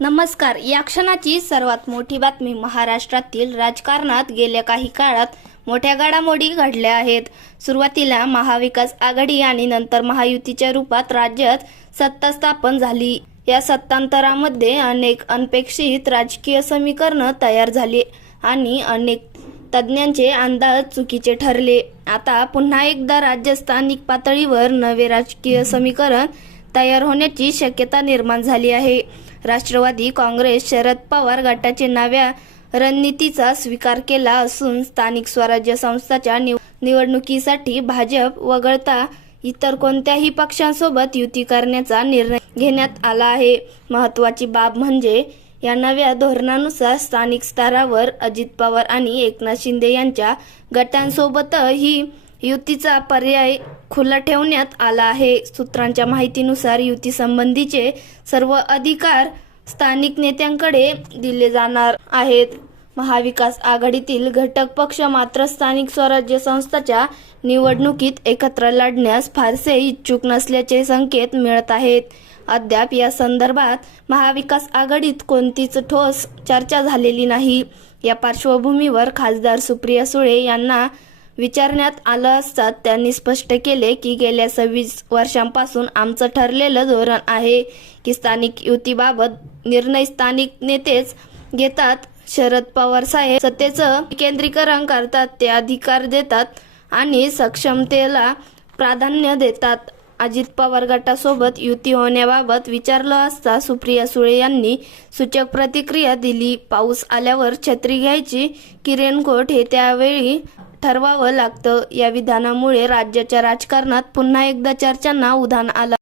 नमस्कार. या क्षणाची सर्वात मोठी बातमी महाराष्ट्रातील राजकारणात गेल्या काही काळात मोठ्या घडामोडी घडल्या आहेत. सुरुवातीला महाविकास आघाडी आणि नंतर महायुतीच्या रूपात राज्यात सत्ता स्थापन झाली. या सत्तांतरामध्ये अनेक अनपेक्षित राजकीय समीकरणं तयार झाली आणि अनेक तज्ज्ञांचे अंदाज चुकीचे ठरले. आता पुन्हा एकदा राज्य स्थानिक पातळीवर नवे राजकीय समीकरण तयार होण्याची शक्यता निर्माण झाली आहे. राष्ट्रवादी काँग्रेस शरद पवार गटाचे नव्या रणनीतीचा स्वीकार केला असून स्थानिक स्वराज्य संस्थाच्या निव- निवडणुकीसाठी भाजप वगळता इतर कोणत्याही पक्षांसोबत युती करण्याचा निर्णय घेण्यात आला आहे. महत्वाची बाब म्हणजे या नव्या धोरणानुसार स्थानिक स्तरावर अजित पवार आणि एकनाथ शिंदे यांच्या गटांसोबतही युतीचा पर्याय खुला ठेवण्यात आला आहे. सूत्रांच्या माहितीनुसार युतीसंबंधीचे सर्व अधिकार स्थानिक नेत्यांकडे दिले जाणार आहेत. महाविकास आघाडीतील घटक पक्ष मात्र स्थानिक स्वराज्य संस्थाच्या निवडणुकीत एकत्र लढण्यास फारसे इच्छुक नसल्याचे संकेत मिळत आहेत. अद्याप या संदर्भात महाविकास आघाडीत कोणतीच ठोस चर्चा झालेली नाही. या पार्श्वभूमीवर खासदार सुप्रिया सुळे यांना विचारण्यात आलं असता त्यांनी स्पष्ट केले की गेल्या सव्वीस वर्षांपासून आमचं ठरलेलं धोरण आहे की स्थानिक युतीबाबत निर्णय स्थानिक नेतेच घेतात. शरद पवार साहेब सत्तेचं केंद्रीकरण करतात ते अधिकार देतात आणि सक्षमतेला प्राधान्य देतात. अजित पवार गटासोबत युती होण्याबाबत विचारलं असता सुप्रिया सुळे यांनी सूचक प्रतिक्रिया दिली. पाऊस आल्यावर छत्री घ्यायची की कोट हे त्यावेळी ठरवावं लागतं. या विधानामुळे राज्याच्या राजकारणात पुन्हा एकदा चर्चांना उधाण आलं.